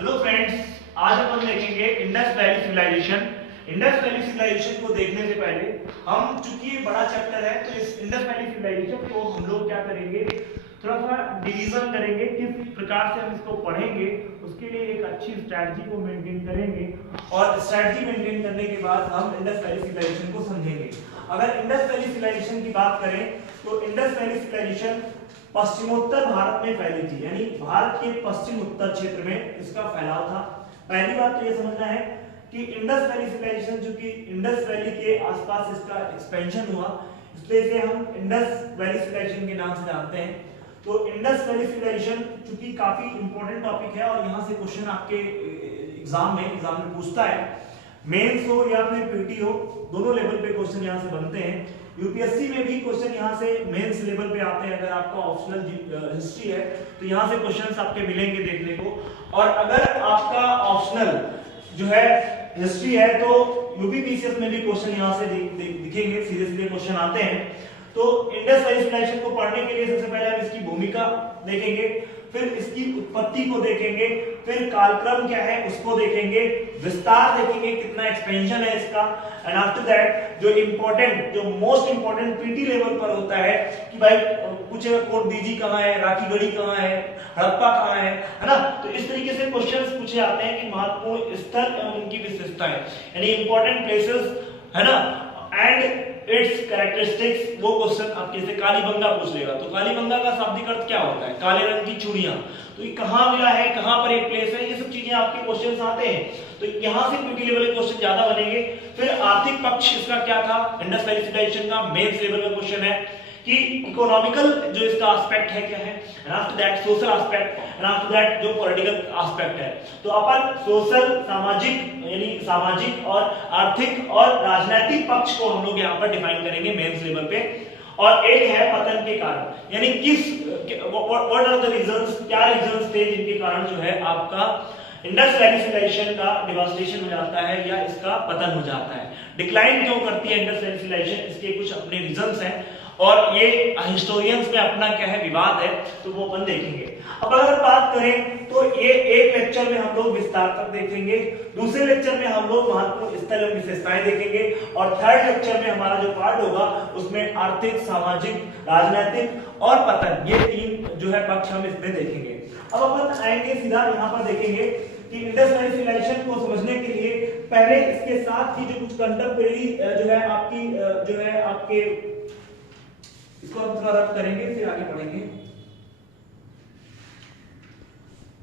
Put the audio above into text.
Hello friends, आज अपन देखेंगे Indus valley civilization. Indus valley civilization को देखने से पहले हम, चूंकि ये बड़ा चैप्टर है, तो इस इंडस वैली सिविलाइजेशन को हम लोग क्या करेंगे, थोड़ा सा डिवीजन करेंगे, किस प्रकार से हम इसको पढ़ेंगे। उसके लिए एक अच्छी स्ट्रैटेजी को मेंटेन करेंगे और स्ट्रैटेजी मेंटेन करने के बाद हम इंडस वैली सिविलाइजेशन को समझेंगे। अगर इंडस वैली सिविलाइजेशन की बात करें तो इंडस वैली सिविलाइजेशन पश्चिमोत्तर भारत में फैली थी, यानी भारत के पश्चिम उत्तर क्षेत्र में इसका फैलाव था। पहली बात तो ये समझना है कि इंडस वैली सिविलाइजेशन, चूंकि इंडस वैली के आसपास इसका एक्सपेंशन हुआ, इसलिए इसे हम इंडस वैली सिविलाइजेशन के नाम से जानते हैं। तो इंडस वैली सिविलाइजेशन चूंकि काफी इंपॉर्टेंट टॉपिक है और यहाँ से क्वेश्चन आपके एग्जाम में पूछता है, मेंस हो या फिर पीटी हो, दोनों लेवल पे क्वेश्चन यहाँ से बनते हैं। यूपीएससी में भी क्वेश्चन यहाँ से मेंस लेवल पे आते हैं। अगर आपका ऑप्शनल हिस्ट्री है तो यहाँ से क्वेश्चंस आपके मिलेंगे देखने को, और अगर आपका ऑप्शनल जो है हिस्ट्री है तो यूपीपीसीएस में भी क्वेश्चन यहाँ से दिखेंगे, सीधे सीधे क्वेश्चन आते हैं। तो इंडस वैली सिविलाइजेशन को पढ़ने के लिए सबसे पहले हम इसकी भूमिका देखेंगे, फिर इसकी उत्पत्ति को देखेंगे, फिर कालक्रम क्या है उसको देखेंगे, विस्तार देखेंगे, कितना एक्सपेंशन है इसका, एंड आफ्टर दैट जो मोस्ट इंपॉर्टेंट पीटी लेवल पर होता है कि भाई पूछेगा कोट दीजी कहाँ है, राखीगढ़ी कहाँ है, हड़प्पा कहाँ है ना। तो इस तरीके से क्वेश्चंस पूछे जाते हैं कि महत्वपूर्ण स्थल एवं उनकी विशेषताएं, यानी इंपॉर्टेंट प्लेसेस है ना, एंड इट्स कैरेक्टरिस्टिक्स। वो क्वेश्चन आपके से कालीबंगा पूछ लेगा, तो कालीबंगा का शाब्दिक अर्थ क्या होता है, काले रंग की चूड़ियां, तो ये कहाँ मिला है, कहाँ पर एक प्लेस है, ये सब चीजें आपके क्वेश्चंस आते हैं। तो यहाँ से पीटी लेवल के क्वेश्चन ज्यादा बनेंगे। फिर आर्थिक पक्ष इसका क्या था, इंडस वैली सिविलाइजेशन का मेंस लेवल का क्वेश्चन है कि इकोनॉमिकल जो इसका एस्पेक्ट है क्या है, and after that social aspect, and after that जो पॉलिटिकल एस्पेक्ट है। तो अपन सोशल सामाजिक और आर्थिक और राजनीतिक पक्ष को हम लोग यहाँ पर डिफाइन करेंगे मेंस लेवल पे। और एक है पतन के कारण, यानी व्हाट आर द रीजंस, क्या रीजंस थे जिनके कारण जो है आपका इंडस वैली सिविलाइजेशन का डिवास्टेशन हो जाता है या इसका पतन हो जाता है, डिक्लाइन क्यों करती है इंडस वैली सिविलाइजेशन, इसके कुछ अपने रीजंस हैं और ये हिस्टोरियंस में अपना क्या है विवाद है, तो वो अपन देखेंगे। अब अगर बात करें तो ये एक लेक्चर में हम लोग विस्तार तक देखेंगे, दूसरे लेक्चर में हम लोग महत्वपूर्ण स्थल एवं विशेषताएं देखेंगे, और थर्ड लेक्चर में हमारा जो पार्ट होगा उसमें आर्थिक, सामाजिक, राजनीतिक और पतन, ये तीन जो है पक्ष हम इसमें देखेंगे। अब अपन आएंगे सीधा यहाँ पर देखेंगे कि इंडस वैली सिविलाइजेशन को समझने के लिए पहले इसके साथ ही जो कुछ कंटेम्परेरी जो है आपके इसको हम थोड़ा रब करेंगे, फिर आगे बढ़ेंगे।